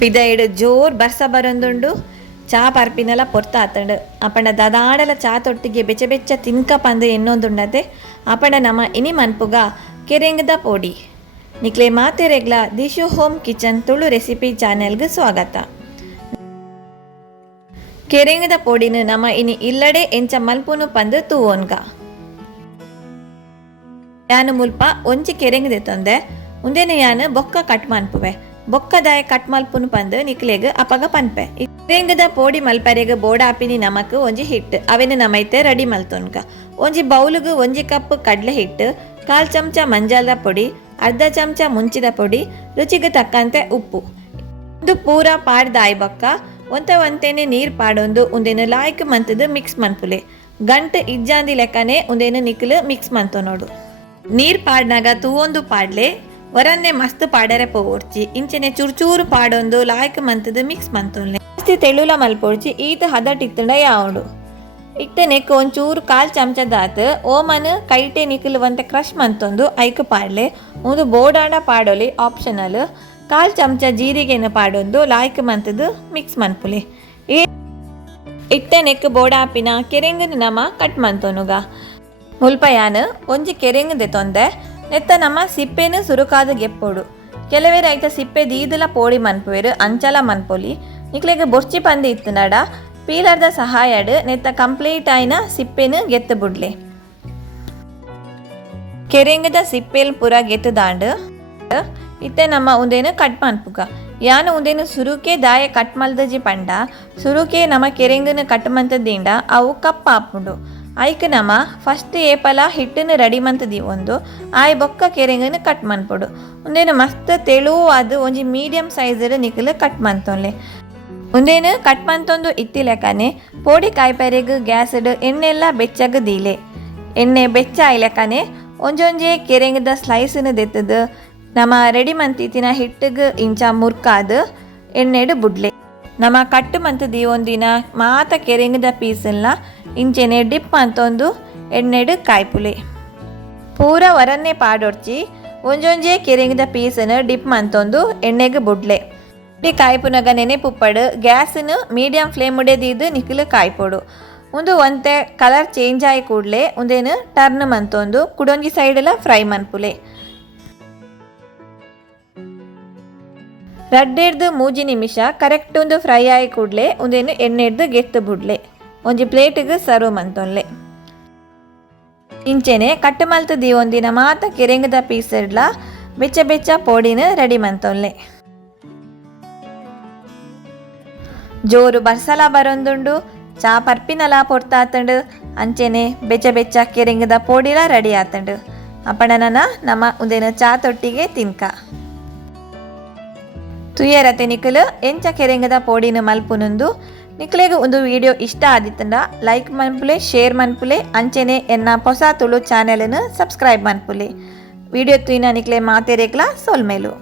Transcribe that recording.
ಪಿದೈಡ್ ಜೋರ್ ಬರ್ಸ ಬರೊಂದುಂಡು. ಚಾ ಪರ್ಪಿನಲ ಪೊರ್ತ ಆತಂಡು. ಅಪಂಡ ದದಾಡಲ ಚಾ ತೊಟ್ಟಿಗೆ ಬೆಚ್ಚ ಬೆಚ್ಚ ತಿನ್ಕ ಪಂದು ಎನ್ನೊಂದುಂಡತೆ. ಅಪಂಡ ನಮ್ಮ ಇನಿ ಮನ್ಪುಗ ಕೆರೆಂಗದ ಪೋಡಿ. ನಿಕ್ಲೆ ಮಾತೆರೆಗ್ಲ Dishu home kitchen Tulu recipe ಚಾನೆಲ್ಗೆ ಸ್ವಾಗತ. ಕೆರೆಂಗದ ಪೋಡಿನು ನಮ್ಮ ಇನಿ ಇಲ್ಲಡೆ ಎಂಚ ಮಲ್ಪುನು ಪಂದು ತೂವೋನ್ಗ. ಯಾನು ಮುಲ್ಪ ಒಂಜಿ ಕೆರೆಂಗ್ ದೆತ್ತೊಂದೆ ಉಂದೆನೆ ಯಾನು ಬೊಕ್ಕ ಕಟ್ ಮನ್ಪುವೆ. ಬೊಕ್ಕದಾಯ ಕಟ್ ಮಲ್ಪುನು ಪಂದು ನಿಕ್ಲೆಗ್ ಅಪಗ ಪನ್ಪೆ ಕೆರೆಂಗದ ಪೋಡಿ ಮಲ್ಪರೆಗ ಬೋಡಾಪಿನಿ ನಮಕ್ ಒಂಜಿ ಹಿಟ್ ಅವೆನ ನಮೈತೆ ರೆಡಿ ಮಲ್ತೊನ್ಕ ಒಂಜಿ ಬೌಲುಗ ಒಂಜಿ ಕಪ್ ಕಡ್ಲೆ ಹಿಟ್ ಕಾಲ್ ಚಮಚ ಮಂಜಾಲದ ಪೊಡಿ ಅರ್ಧ ಚಮಚ ಮುಂಚಿದ ಪೊಡಿ ರುಚಿಗೆ ತಕ್ಕಂತೆ ಉಪ್ಪು ಒಂದು ಪೂರ ಪಾಡ್ದಾಯ್ ಬೊಕ್ಕ ಒಂತ ಒಂತೇನೆ ನೀರ್ ಪಾಡೊಂದು ಉಂದೇನು ಲಾಯ್ಕ್ ಮಂತದ ಮಿಕ್ಸ್ ಮನ್ಪುಲೆ ಗಂಟ್ ಇಜ್ಜಾಂದಿ ಲೆಕ್ಕನೆ ಉಂದೇನು ನಿಕ್ಲು ಮಿಕ್ಸ್ ಮಂತು ನೋಡು ನೀರ್ ಪಾಡ್ನಾಗ ತೂವೊಂದು ಪಾಡ್ಲೆ ಹೊರನ್ನೆ ಮಸ್ತ್ ಪಾಡರೆ ಪೋರ್ಚಿ. ಇಂಚನೆ ಚುರ್ಚೂರು ಪಾಡೊಂದು ಲಾಯ್ಕ್ ಮಂತದ ಮಿಕ್ಸ್ ಮಂತುಲ್ಲೆ ಜಾಸ್ತಿ ತೆಳುಲ ಮಲ್ಪೋಡ್ಚಿ ಈತ ಹದಟ್ ಇತ್ತಂಡ ಯಾವಡು. ಇತ್ತೆ ನೆಕ್ ಒಂಚೂರು ಕಾಲ್ ಚಮಚದಾತ, ಓಮನ್ ಕೈಟೆ ನಿಕ್ಲು ವಂತ ಕ್ರಶ್ ಮಂತೊಂದು ಐಕ್ ಪಾಡ್ಲೆ. ಒಂದು ಬೋಡಾಂಡ ಪಾಡೊಲಿ ಆಪ್ಷನಲ್, ಕಾಲ್ ಚಮಚ ಜೀರಿಗೆನ ಪಾಡೊಂದು ಲಾಯ್ಕ್ ಮಂತದ ಮಿಕ್ಸ್ ಮನ್ಪುಲೆ ಇಟ್ಟ ನೆಕ್ ಬೋಡಾಪಿನ ಕೆರೆಂಗನ ನಮ ಕಟ್ ಮಂತೊನುಗ. ಮುಲ್ಪಯಾನ್, ಒಂಜಿ ಕೆರೆಂಗ್ ದೆತೊಂದೆ ನೆತ್ತ ನಮ್ಮ ಸಿಪ್ಪೆನು ಸುರುಕಾದ ಗೆಪ್ಪೋಡು. ಕೆಲವೇ ರೈತ ಸಿಪ್ಪೆ ದೀದಲ ಪೋಡಿ ಮನ್ಪುವೆರು, ಅಂಚಲ ಮನ್ಪೊಲಿ. ನಿಕ್ಲೆಗೆ ಬೊರ್ಚಿ ಪಂದಿ ಇತ್ತುನಡ ಪೀಲರ್ದ ಸಹಾಯಡ್ ನೆತ್ತ ಕಂಪ್ಲೀಟ್ ಆಯ್ನ ಸಿಪ್ಪೆನು ಗೆತ್ತು ಬುಡ್ಲೆ. ಕೆರೆಂಗದ ಸಿಪ್ಪೆಲ್ ಪುರ ಗೆತ್ತು ದಾಂಡು, ಇತ್ತೆ ನಮ್ಮ ಉಂದೇನು ಕಟ್ ಮನ್ಪುಗ ಯಾನು ಉಂದೇನು ಸುರುಕೆ ದಾಯ ಕಟ್ ಮಲ್ದಜಿ ಪಂಡ, ಸುರುಕೆ ನಮ್ಮ ಕೆರೆಂಗನ ಕಟ್ ಮಂತದಿಂದ ಅವು ಕಪ್ಪ ಆಪುಂಡು ಐಕ್ ನಮ ಫಸ್ಟ್ ಏಪಲ ಹಿಟ್ಟನ್ನು ರೆಡಿ ಮಂತದಿ ಒಂದು. ಆಯ್ ಬೊಕ್ಕ ಕೆರೆಂಗನ ಕಟ್ ಮನ್ಪೊಡು ಒಂದೇನು ಮಸ್ತ್ ತೆಳುವು ಅದು ಒಂಜಿ ಮೀಡಿಯಂ ಸೈಜ್ ನಿಕಲ್ ಕಟ್ ಮಂತೊನ್ಲೆ ಒಂದೇನು ಕಟ್ ಮಂತೊಂದು ಇತ್ತಿಲೆಕನೆ ಪೋಡಿ ಕಾಯ್ಪೆರೆಗ್, ಗ್ಯಾಸ್ಡ್, ಎಣ್ಣೆಲ್ಲ ಬೆಚ್ಚಗ ದೀಲೆ. ಎಣ್ಣೆ ಬೆಚ್ಚ ಆಯ್ಲೆಕನೆ ಒಂಜೊಂಜೆ ಕೆರೆಂಗದ ಸ್ಲೈಸನ್ನು ದೆತ್ತದು. ನಮ್ಮ ರೆಡಿ ಮಂತಿತ್ತಿನ ಹಿಟ್ಟಿಗೆ ಇಂಚ ಮುರ್ಕಾದ ಎಣ್ಣೆಡು ಬುಡ್ಲೆ. ನಮ್ಮ ಕಟ್ಟು ಮಂತದಿ ಒಂದಿನ ಮಾತ ಕೆರೆಂಗದ ಪೀಸನ್ನ ಇಂಚೆನೆ ಡಿಪ್ ಅಂತೊಂದು ಎಣ್ಣೆಡು ಕಾಯಿಪುಲೆ. ಪೂರ ಹೊರನ್ನೇ ಪಾಡೊಡ್ಚಿ, ಒಂಜೊಂಜೆ ಕೆರೆಂಗದ ಪೀಸನ್ನು ಡಿಪ್ ಮಂತೊಂದು ಎಣ್ಣೆಗೆ ಬುಡ್ಲೆ. ಡಿ ಕಾಯ್ಪುನಗ ನೆನೆಪುಪ್ಪಡು ಗ್ಯಾಸನ್ನು ಮೀಡಿಯಂ ಫ್ಲೇಮ್ ಉಡೆದಿದ್ದು ನಿಖಿಲು ಕಾಯ್ಪೊಡು. ಒಂದು ಒಂತೆ ಕಲರ್ ಚೇಂಜ್ ಆಯಿ ಕೂಡಲೇ, ಒಂದೇನು ಟರ್ನ್ ಮಂತೊಂದು ಕುಡೊಂಜಿ ಸೈಡೆಲ್ಲ ಫ್ರೈ ಮನ್ಪುಲೆ. ರಡ್ಡೆಡ್ದು ಮೂಜಿ ನಿಮಿಷ ಕರೆಕ್ಟ್ ಒಂದು ಫ್ರೈ ಆಗಿ ಕೂಡಲೇ, ಒಂದೇನು ಎಣ್ಣೆಡ್ದು ಗೆತ್ತು ಬುಡ್ಲೆ. ಒಂಜಿ ಪ್ಲೇಟಿಗೆ ಸರ್ವ್ ಮಂತೊನ್ಲೆ. ಇಂಚೆನೆ ಕಟ್ಟು ಮಲ್ತದಿ ಒಂದಿನ ಮಾತ ಕೆರೆಂಗದ ಪೀಸ್ ಇಡ್ಲ, ಬೆಚ್ಚ ಬೆಚ್ಚ ಪೋಡಿನ ರೆಡಿ ಮಂತೊನ್ಲೆ. ಜೋರು ಬರ್ಸಲ ಬರೊಂದುಂಡು, ಚಾ ಪರ್ಪಿನಲ ಪೊರ್ತಾತಂಡು, ಅಂಚೆನೆ ಬೆಚ್ಚ ಬೆಚ್ಚ ಕೆರೆಂಗದ ಪೋಡಿಲ ರೆಡಿ ಆತಂಡು. ಅಪಣನನ ನಮ್ಮ ಉದಿನ ಚಾ ತೊಟ್ಟಿಗೆ ತಿನ್ಕ. ತುಯರ ತೆನಿಕಲು ಎಂಚ ಕೆರೆಂಗದ ಪೋಡಿನ ಮಲ್ಪುನೊಂದು ನಿಕ್ಲೆಗ್ ಒಂದು ವಿಡಿಯೋ ಇಷ್ಟ ಆದಿತ್ತಂಡ ಲೈಕ್ ಮನ್ಪುಲೆ ಶೇರ್ ಮನ್ಪುಲೆ, ಅಂಚೆನೆ ಎನ್ನ ಹೊಸ ತುಳು ಚಾನೆಲನ್ನು ಸಬ್ಸ್ಕ್ರೈಬ್ ಮನ್ಪುಲೆ. ವಿಡಿಯೋ ತುಯ್ನ ನಿಕ್ಲೆ ಮಾತೇರೇಕ್ಲ ಸೋಲ್ಮೇಲು.